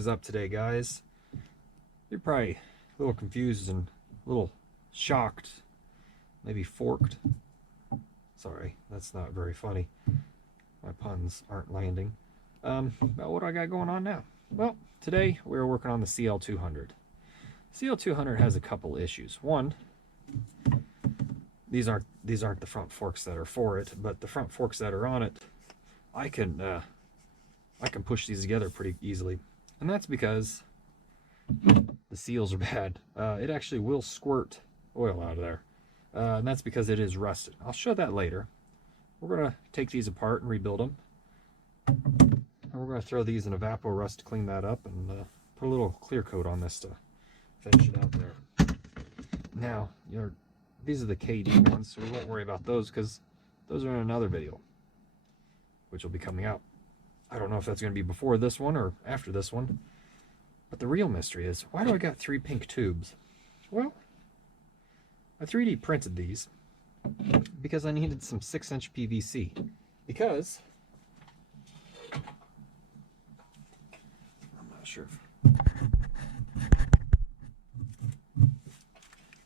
Is up today, guys. You're probably a little confused and a little shocked, maybe forked. Sorry, that's not very funny. My puns aren't landing. About what I got going on now. Well, today we're working on the Cl200. Cl200 has a couple issues. One, these aren't the front forks that are for it, but the front forks that are on it, I can push these together pretty easily. And that's because the seals are bad. It actually will squirt oil out of there. And that's because it is rusted. I'll show that later. We're going to take these apart and rebuild them. And we're going to throw these in Evapor Rust to clean that up and put a little clear coat on this to finish it out there. Now, these are the KD ones, so we won't worry about those because those are in another video, which will be coming out. I don't know if that's going to be before this one or after this one. But the real mystery is, why do I got 3 pink tubes? Well, I 3D printed these because I needed some 6-inch PVC. Because I'm not sure.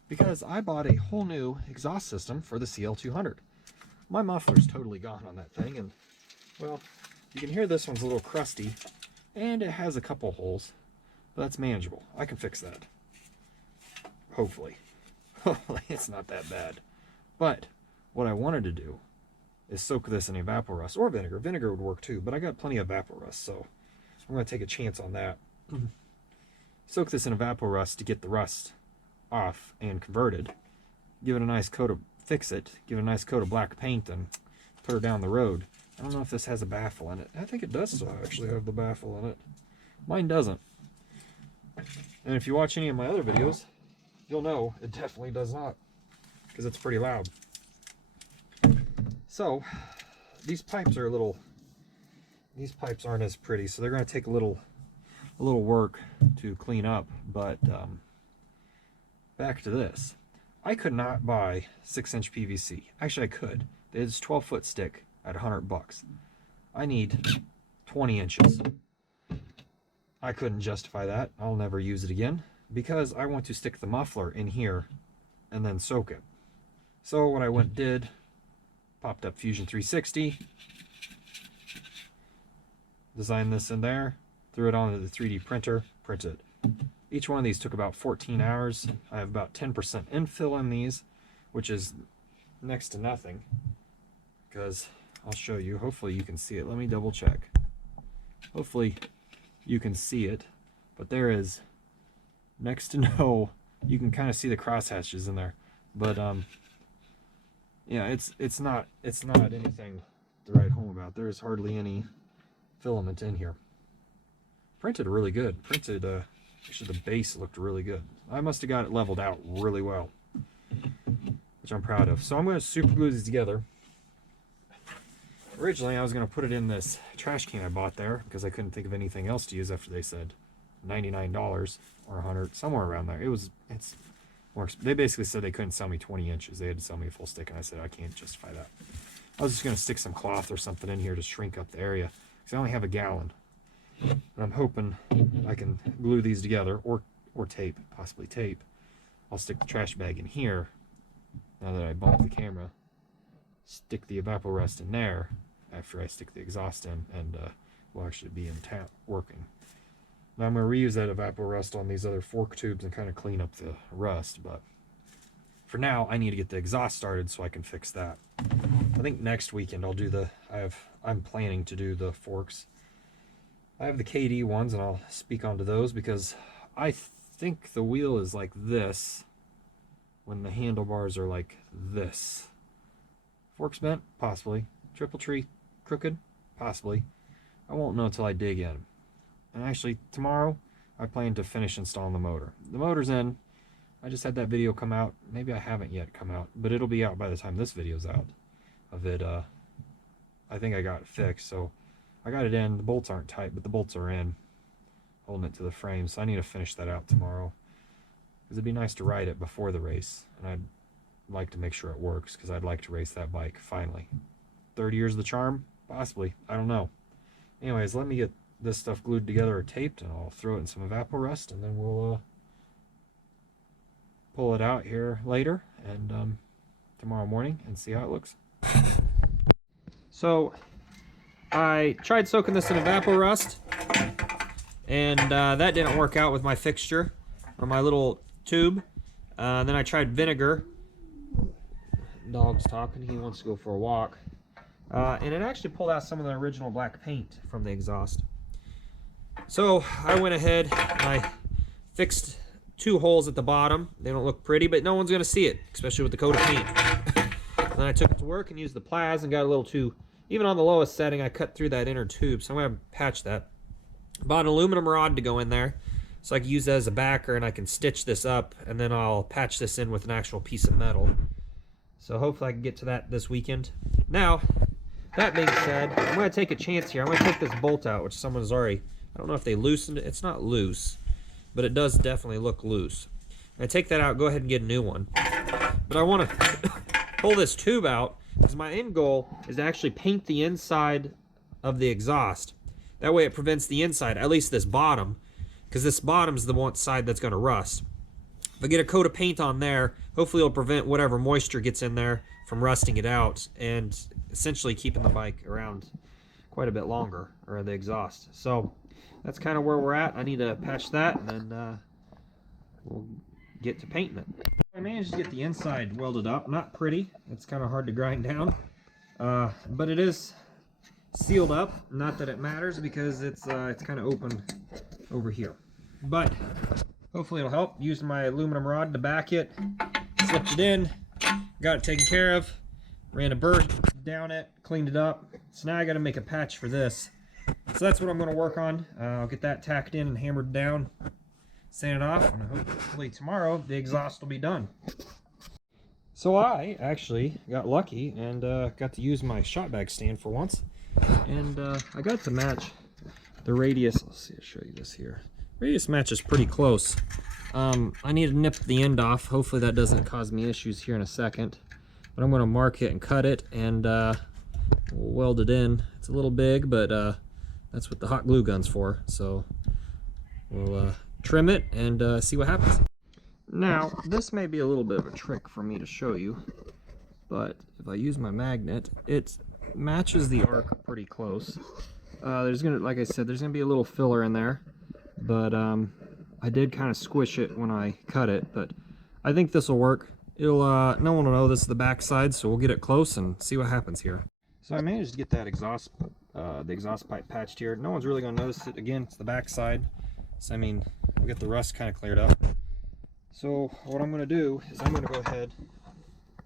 Because I bought a whole new exhaust system for the Cl200. My muffler's totally gone on that thing, and well, you can hear this one's a little crusty, and it has a couple holes, but that's manageable. I can fix that. Hopefully. Hopefully it's not that bad. But what I wanted to do is soak this in Evapor Rust or vinegar. Vinegar would work too, but I got plenty of Evapor Rust, so I'm going to take a chance on that. Soak this in Evapor Rust to get the rust off and converted. Give it a nice coat of, fix it, give it a nice coat of black paint, and put her down the road. I don't know if this has a baffle in it. I think it does actually have the baffle in it. Mine doesn't. And if you watch any of my other videos, you'll know it definitely does not, because it's pretty loud. So, these pipes are these pipes aren't as pretty, so they're going to take a little work to clean up, but back to this. I could not buy 6-inch PVC. Actually, I could. It's 12-foot stick at $100. I need 20 inches. I couldn't justify that. I'll never use it again because I want to stick the muffler in here and then soak it. So what I did, popped up Fusion 360, designed this in there, threw it onto the 3D printer, printed it. Each one of these took about 14 hours. I have about 10% infill in these, which is next to nothing, because I'll show you. Hopefully you can see it. Let me double check. Hopefully you can see it, but there is next to no, you can kind of see the crosshatches in there, but yeah, it's not anything to write home about. There's hardly any filament in here. Printed really good. Printed actually the base looked really good. I must have got it leveled out really well, which I'm proud of. So I'm going to super glue these together. Originally I was going to put it in this trash can I bought there because I couldn't think of anything else to use after they said $99 or $100, somewhere around there. It's more. They basically said they couldn't sell me 20 inches. They had to sell me a full stick, and I said I can't justify that. I was just going to stick some cloth or something in here to shrink up the area because I only have a gallon. And I'm hoping I can glue these together or tape, possibly tape. I'll stick the trash bag in here now that I bumped the camera. Stick the Evapor Rust in there after I stick the exhaust in, and we'll actually be in town working. Now I'm going to reuse that Evapor Rust on these other fork tubes and kind of clean up the rust, but for now I need to get the exhaust started so I can fix that. I think next weekend I'll do I'm planning to do the forks. I have the KD ones, and I'll speak onto those because I think the wheel is like this when the handlebars are like this. Forks bent? Possibly. Triple tree crooked? Possibly. I won't know until I dig in. And actually, tomorrow, I plan to finish installing the motor. The motor's in. I just had that video come out. Maybe I haven't yet come out, but it'll be out by the time this video's out of it. I think I got it fixed, so I got it in. The bolts aren't tight, but the bolts are in, holding it to the frame, so I need to finish that out tomorrow. Because it'd be nice to ride it before the race, and I'd like to make sure it works, because I'd like to race that bike, finally. 30 years of the charm? Possibly. I don't know. Anyways, let me get this stuff glued together or taped, and I'll throw it in some evaporust, and then we'll pull it out here later and tomorrow morning and see how it looks. So I tried soaking this in evaporust, and that didn't work out with my fixture or my little tube. Then I tried vinegar. Dog's talking, he wants to go for a walk. And it actually pulled out some of the original black paint from the exhaust. So I went ahead and I fixed 2 holes at the bottom. They don't look pretty, but no one's going to see it, especially with the coat of paint. Then I took it to work and used the Plaz and got a little too, even on the lowest setting, I cut through that inner tube, so I'm going to patch that. Bought an aluminum rod to go in there, so I can use that as a backer, and I can stitch this up, and then I'll patch this in with an actual piece of metal. So hopefully I can get to that this weekend. Now, that being said, I'm going to take a chance here. I'm going to take this bolt out, which someone's already, I don't know if they loosened it. It's not loose, but it does definitely look loose. I take that out, go ahead and get a new one. But I want to pull this tube out because my end goal is to actually paint the inside of the exhaust. That way it prevents the inside, at least this bottom, because this bottom's the one side that's going to rust. If I get a coat of paint on there, hopefully it'll prevent whatever moisture gets in there from rusting it out and essentially keeping the bike around quite a bit longer, or the exhaust. So that's kind of where we're at. I need to patch that, and then we'll get to painting it. I managed to get the inside welded up. Not pretty. It's kind of hard to grind down, but it is sealed up. Not that it matters because it's kind of open over here. But hopefully it'll help. Used my aluminum rod to back it, slipped it in, got it taken care of, ran a burr down it, cleaned it up. So now I got to make a patch for this. So that's what I'm going to work on. I'll get that tacked in and hammered down, sand it off, and hopefully tomorrow the exhaust will be done. So I actually got lucky and got to use my shot bag stand for once, and I got to match the radius. Let's see, I'll show you this here. Radius matches pretty close. I need to nip the end off. Hopefully that doesn't cause me issues here in a second. But I'm going to mark it and cut it, and we'll weld it in. It's a little big, but that's what the hot glue gun's for. So we'll trim it and see what happens. Now, this may be a little bit of a trick for me to show you, but if I use my magnet, it matches the arc pretty close. There's gonna, like I said, there's gonna be a little filler in there, but I did kind of squish it when I cut it, but I think this will work. It'll no one will know this is the back side, so we'll get it close and see what happens here. So I managed to get that exhaust, the exhaust pipe patched here. No one's really gonna notice it. Again, it's the back side, so I mean, we get the rust kind of cleared up. So what I'm gonna do is I'm gonna go ahead,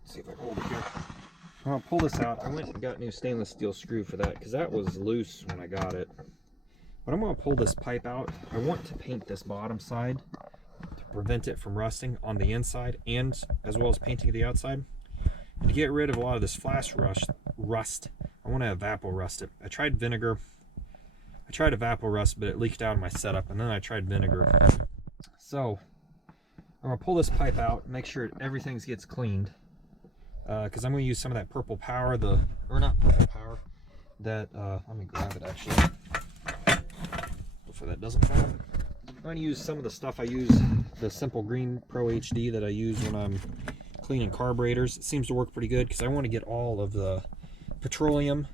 see if I can hold it here. I'm gonna pull this out. I went and got a new stainless steel screw for that because that was loose when I got it. But I'm gonna pull this pipe out. I want to paint this bottom side to prevent it from rusting on the inside, and as well as painting the outside. And to get rid of a lot of this flash rust, I want to evaporust it. I tried vinegar. I tried evaporust, but it leaked out in my setup, and then I tried vinegar. So I'm gonna pull this pipe out, make sure everything gets cleaned, because I'm gonna use some of that purple power, or not purple power, that let me grab it actually, hopefully that doesn't fall. I'm gonna use some of the stuff I use, the Simple Green Pro HD that I use when I'm cleaning carburetors. It seems to work pretty good because I want to get all of the petroleum,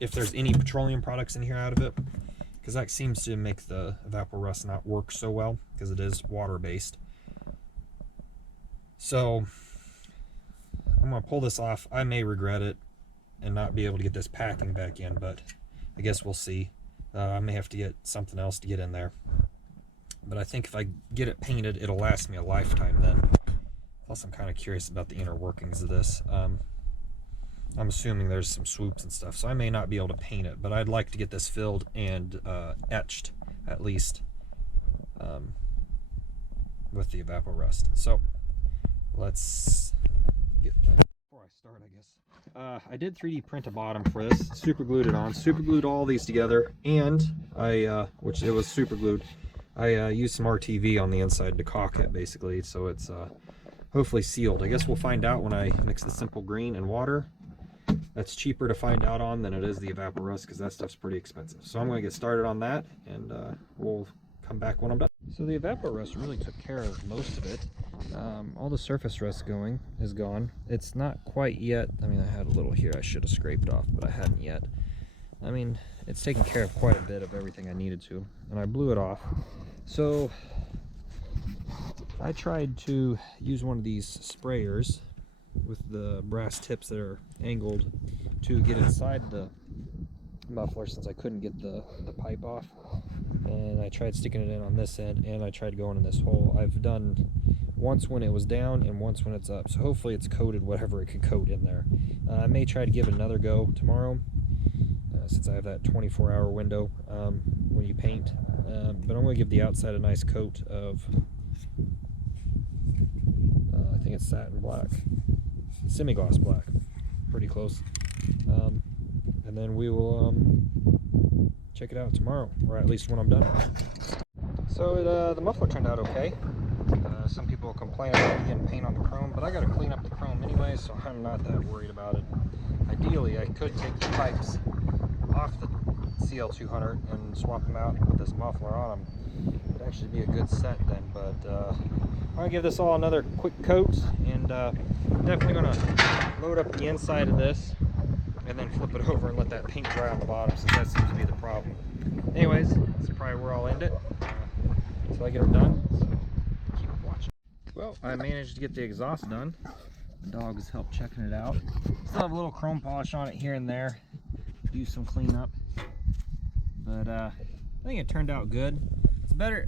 if there's any petroleum products in here, out of it, because that seems to make the evaporust not work so well because it is water based. So I'm gonna pull this off. I may regret it and not be able to get this packing back in, but I guess we'll see. I may have to get something else to get in there, but I think if I get it painted, it'll last me a lifetime then. Plus I'm kind of curious about the inner workings of this. I'm assuming there's some swoops and stuff, so I may not be able to paint it, but I'd like to get this filled and etched at least with the evaporust. So let's get, before I start, I guess, I did 3D print a bottom for this, super glued it on, super glued all these together, and I, which it was super glued, I used some RTV on the inside to caulk it basically, so it's hopefully sealed. I guess we'll find out when I mix the Simple Green and water. that's cheaper to find out on than it is the evaporust, because that stuff's pretty expensive. So I'm going to get started on that, and we'll come back when I'm done. So the evaporust really took care of most of it. All the surface rust is gone. It's not quite yet. I mean, I had a little here I should have scraped off, but I hadn't yet. I mean, it's taken care of quite a bit of everything I needed to, and I blew it off. So I tried to use one of these sprayers with the brass tips that are angled to get inside the muffler, since I couldn't get the pipe off. And I tried sticking it in on this end, and I tried going in this hole. I've done once when it was down and once when it's up, so hopefully it's coated whatever it can coat in there. I may try to give it another go tomorrow, since I have that 24-hour window when you paint. But I'm going to give the outside a nice coat of I think it's satin black, semi-gloss black, pretty close. And then we will check it out tomorrow, or at least when I'm done. So the muffler turned out okay. Some people complain about getting paint on the chrome, but I got to clean up the chrome anyway, so I'm not that worried about it. Ideally, I could take the pipes off the Cl200 and swap them out and put this muffler on them. It'd actually be a good set then, but I'm going to give this all another quick coat, and definitely going to load up the inside of this and then flip it over and let that paint dry on the bottom, since that seems to be the problem. Anyways, that's probably where I'll end it until I get them done. So keep watching. Well, I managed to get the exhaust done. The dogs helped checking it out. Still have a little chrome polish on it here and there. Do some cleanup, but I think it turned out good. It's better.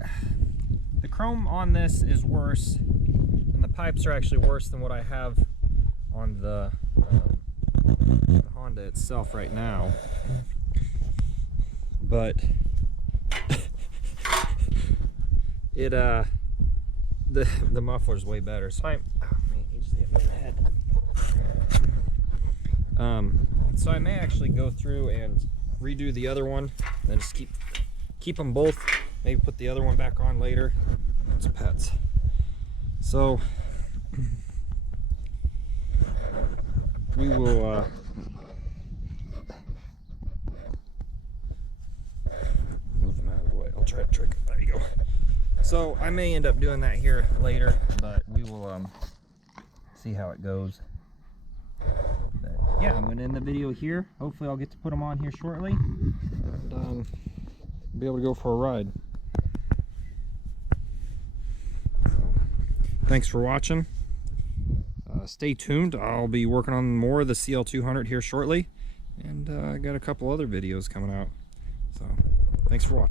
The chrome on this is worse, and the pipes are actually worse than what I have on the Honda itself right now. But it the muffler's way better. So oh man, he just hit me in the head. So I may actually go through and redo the other one, then just keep them both. Maybe put the other one back on later. It's pets. So we will move them out of the way. I'll try to trick them. There you go. So I may end up doing that here later, but we will see how it goes. But yeah, I'm going to end the video here. Hopefully I'll get to put them on here shortly, and be able to go for a ride. So, thanks for watching. Stay tuned. I'll be working on more of the Cl200 here shortly, and I got a couple other videos coming out. So thanks for watching.